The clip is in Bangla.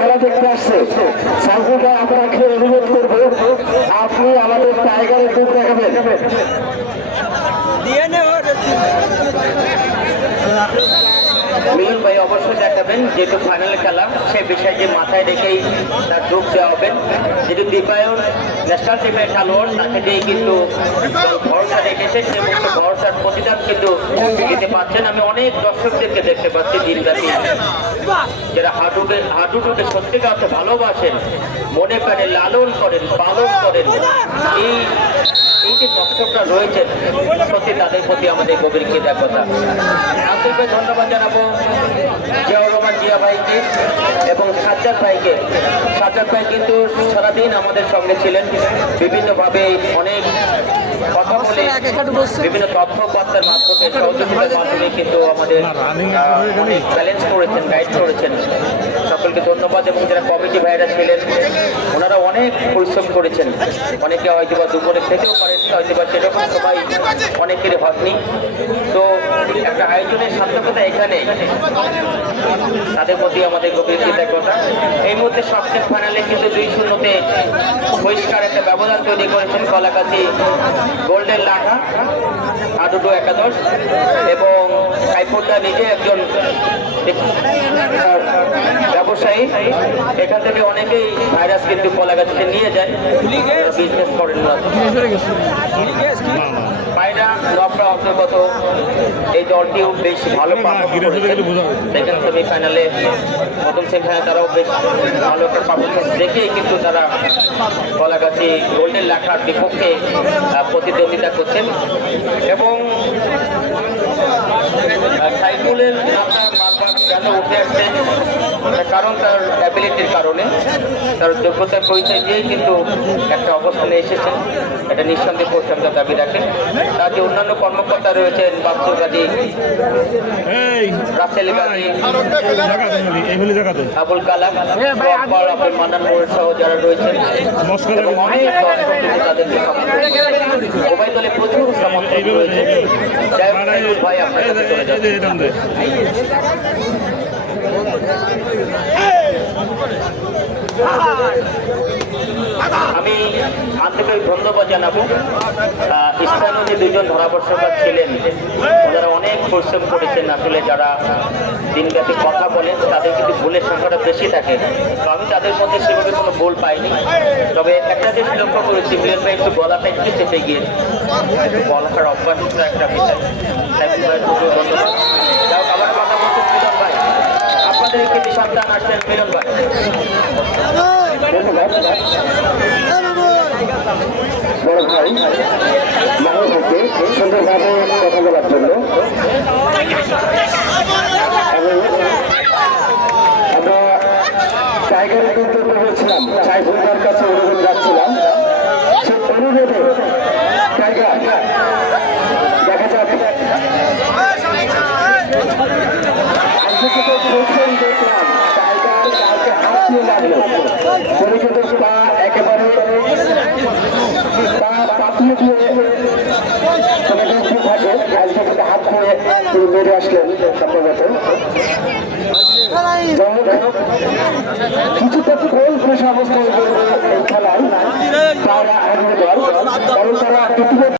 খেলা দেখতে আসছে। সাইকেলটা আপনাকে অনুরোধ করব, আপনি আমাদের টাইগারের দুধ দেখাবেন। মিলন ভাই, অবশ্যই দেখাবেন যেহেতু ফাইনাল খেলা সেই বিষয়টি মাথায় রেখেই তার যোগ দেওয়া হবে। যেহেতু দীপায়ন ন্যাশনাল টিমের খেলোয়াড়, তাকে দিয়ে কিন্তু ভরসা রেখেছে সে মুক্ত ভরসার প্রতিদান কিন্তু দিতে আমি অনেক দর্শকদেরকে দেখতে পাচ্ছি যারা ভালোবাসেন, মনে প্রাণে লালন করেন, পালন করেন, এই এই যে দর্শকরা রয়েছেন সত্যি তাদের প্রতি আমাদের গভীর কৃতজ্ঞতা। আন্তরিক ধন্যবাদ জানাব রহমান জিয়া ভাইকে এবং সাজ্জাদ ভাইকে। সাজ্জাদ ভাই কিন্তু সারাদিন আমাদের সঙ্গে ছিলেন। বিভিন্নভাবে অনেক বিভিন্ন তথ্য মাধ্যমে সহযোগিতার মাধ্যমে কিন্তু আমাদের অনেক ব্যালেন্স করেছেন গাইড করেছেন। সকলকে ধন্যবাদ এবং যারা কমিটি ভাইরা ছিলেন ওনারা অনেক পরিশ্রম করেছেন। অনেকে হয়তো বা দুপুরে খেতেও পারেন হয়তো বা সেরকম সবাই অনেকেরই হয়নি। তো একটা আয়োজনের সার্থকতা এখানে তাদের প্রতি আমাদের গভীর কৃতজ্ঞতা। এই মুহূর্তে সবচেয়ে ফাইনালে কিন্তু দুই শূন্যতে পরিষ্কার একটা ব্যবধান তৈরি করেছেন কলাকাতি গোল্ডেন লাঠা আদুটো একাদশ এবং সাইফুল্লাহ নিজে একজন ব্যবসায়ী। এখান থেকে অনেকেই ভাইরাস কিন্তু কলাগাছিতে নিয়ে যায়। বিজনেস করেন না। পায়রা অন্তর্গত এই দলটিও বেশ ভালো সেকেন্ড সেমি ফাইনালে প্রথম সেমিফাইনালে তারাও বেশ ভালো একটা পারফরমেন্স দেখেই কিন্তু তারা কলাগাছি গোল্ডেন লেখার বিপক্ষে প্রতিদ্বন্দ্বিতা করছেন। এবং সাইফুলের কেন উঠে আসছে তার কারণ তার অ্যাবিলিটির কারণে, তার যোগ্যতার পরিচয় দিয়েই কিন্তু একটা অবস্থানে এসেছেন। এটা নিঃসন্দেহ করতে আমরা দাবি রাখেন তার যে অন্যান্য কর্মকর্তা রয়েছেন এই রাসেল গাজী। জায়গাতে জায়গাতে আবুল কালাম আকবর আব্দুল মান্নান মোড় সহ যারা রয়েছেন। মস্কো অনেক দর্শক কিন্তু তাদেরকে সমর্থন করেছে। প্রচুর সমর্থক রয়েছে। যাই হোক, সাইফুল ভাই আপনার কাছে চলে যাচ্ছে। আমি আন্তরিক ধন্যবাদ জানাব। স্থানীয় যে দুজন ধরাবর্ষকার ছিলেন। ওনারা পরিশ্রম করেছেন আসলে যারা দিনব্যাপী কথা বলেন, তাদের কিন্তু ভুলের সংখ্যাটা বেশি থাকে। তো আমি তাদের মধ্যে সেভাবে কোনো ভুল পাইনি। তবে একটা জিনিস লক্ষ্য করেছি, মিলন ভাই একটু গলাটা একটু চেপে গিয়ে গলাটার অভ্যাসিত একটা বিষয়। বলছেন মিলন ভাই আপনাদের ভাই। কথা বলার জন্য আমরা টাইগারের কর্তব্য হয়েছিলাম সাইফুল্লার কাছে অনুরোধ রাখছিলাম। সে অনুরোধে টাইগার, দেখা যাক। আজকে তো প্রথম দেখলাম, টাইগার কাউকে হাত দিয়ে লাগল পরে কিন্তু পা একেবারে পা পাতলে দিয়ে কিন্তু হাত ধরে তিনি বেরিয়ে আসলেন সম্ভবত কিছু কিছুটা ফল অবস্থায় খেলায়, তারা আগে দল কারণ তারা